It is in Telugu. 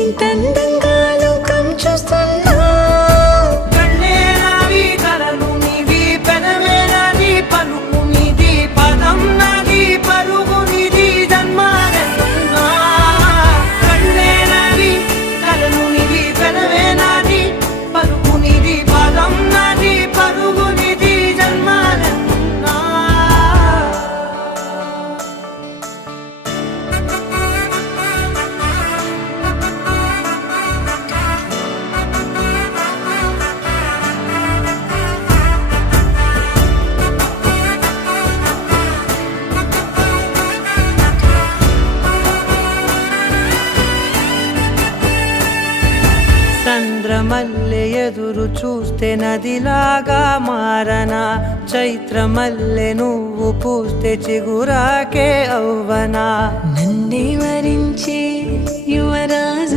ఇంతందంగా లోకం చూస్తున్నా కళ్ళే నావి కలలు నీవి పెనవే నాది పలుకు నీది పదం నాది పరుగు నీది జన్మాలెన్నున్నా కళ్ళే నావి కలలు నీవి పెనవే నాది పలుకు నీది పదం నాది పరుగు నీది జన్మాలెన్నున్నా చంద్రమల్లె ఎదురు చూస్తే నదిలాగా మారనా చైత్రమల్లె నువ్వు పూస్తే చిగురాకే అవ్వనా నన్నే వరించే యువరాజు